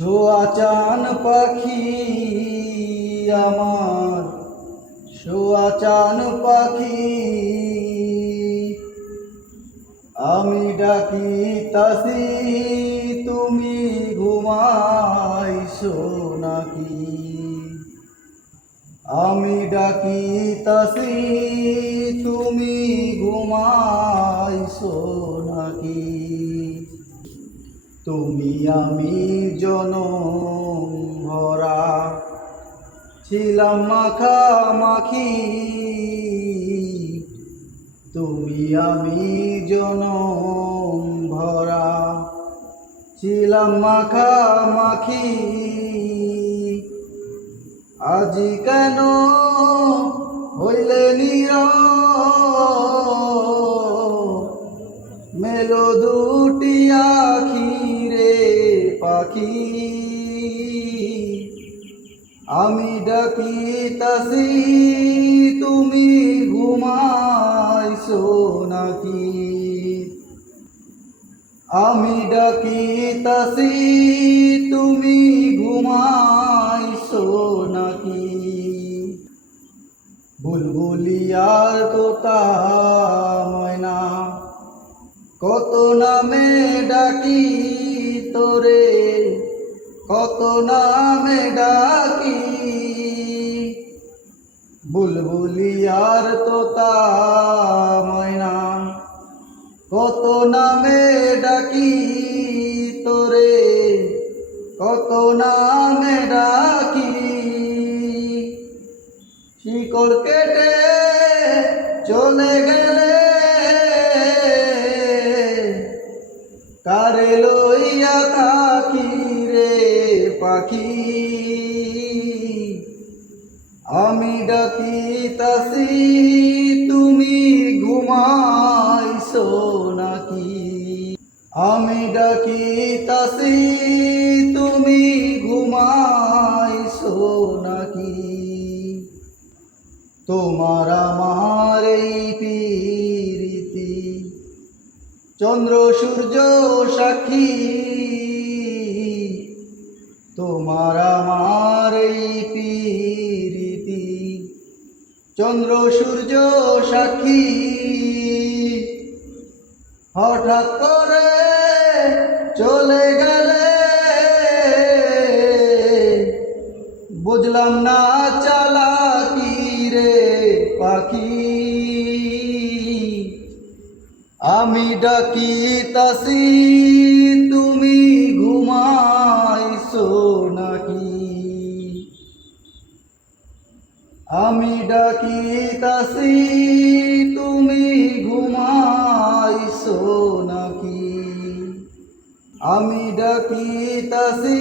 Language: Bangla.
শোয়াচান পাখি আমার, শোয়াচান পাখি, আমি ডাকিতাছি তুমি ঘুমাইছো নাকি? আমি ডাকিতাছি তুমি ঘুমাইছো নাকি? তুমি আমি জনম ভরা ছিলাম মাখামাখি, তুমি আমি জনম ভরা ছিলাম মাখামাখি। আজি কেন হইলে নীরব, মেলো দুটি আখি রে পাখি, আমি ডাকিতাছি তুমি ঘুমাইছো নাকি? আমি ডাকিতাছি তুমি ঘুমাইছো নাকি? বুলবুলিয়ার তোতা ময়না কত নামে ডাকি তোরে, কত নামে ডাকি। বুলবুলিয়ার তোতা ময়না কত নামে ডাকি তোরে, কত নামে ডাকি। শিকড় কেটে চলে গেলে কারে লইয়া থাকি রে পাখি, আমি ডাকিতাছি তুমি ঘুমাইছো নাকি? আমি ডাকিতাছি তুমি ঘুমাইছো নাকি? তোমার আমার এই প্রীতি চন্দ্র সূর্য সাক্ষী, তোমার আমার এই প্রীতি চন্দ্র সূর্য সাক্ষী। হঠাৎ করে চলে গেলে বুঝলাম না চালাকি রে পাখি, আমি ডাকিতাছি তুমি ঘুমাইছো নাকি? আমি ডাকিতাছি তুমি ঘুমাইছো নাকি? আমি ডাকিতাছি